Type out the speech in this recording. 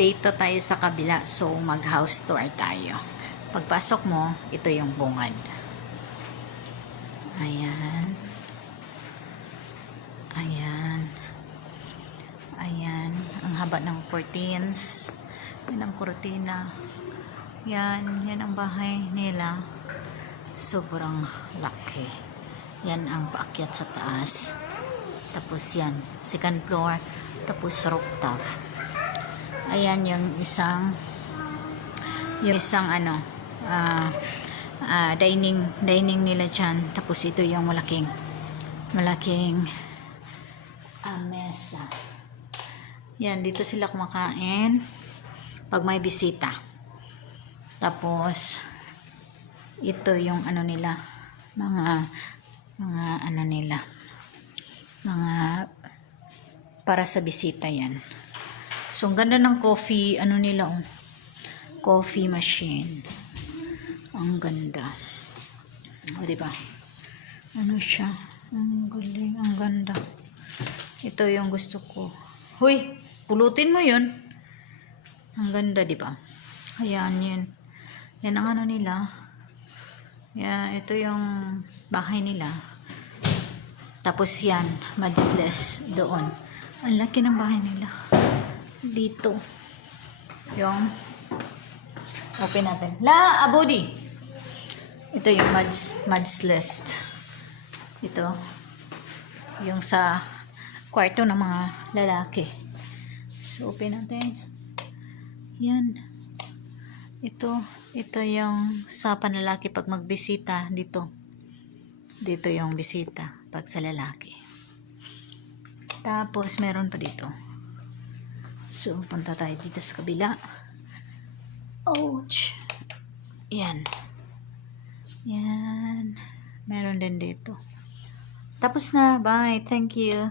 dito tayo sa kabila. So, mag-house tour tayo. Pagpasok mo, ito yung bungad. Ayan. Ayan. Ayan. Ang haba ng curtains. Yan ang kurtina. Yan. Yan ang bahay nila. Sobrang laki. Yan ang paakyat sa taas. Tapos yan. Second floor. Tapos rooftop. Ayan yung isang dining nila dyan. Tapos ito yung malaking mesa. Yan, dito sila kumakain pag may bisita. Tapos ito yung nila, mga para sa bisita yan. So, ang ganda ng coffee, nila, coffee machine. Ang ganda. O, diba? Ano siya? Ang galing, ang ganda. Ito yung gusto ko. Huy, pulutin mo yun. Ang ganda, diba? Ayan, yun. Yan ang nila. Yeah, ito yung bahay nila. Tapos yan, Majlis doon. Ang laki ng bahay nila. Dito. Yung open natin. La, abodi. Ito yung Majlis. Ito. Yung sa kwarto ng mga lalaki. So, open natin. Yan. Ito yung sa panlalaki pag magbisita dito. Dito yung bisita pag sa lalaki. Tapos meron pa dito. So, punta tayo dito sa kabila. Ouch. Yan. Yan. Meron din dito. Tapos na. Bye. Thank you.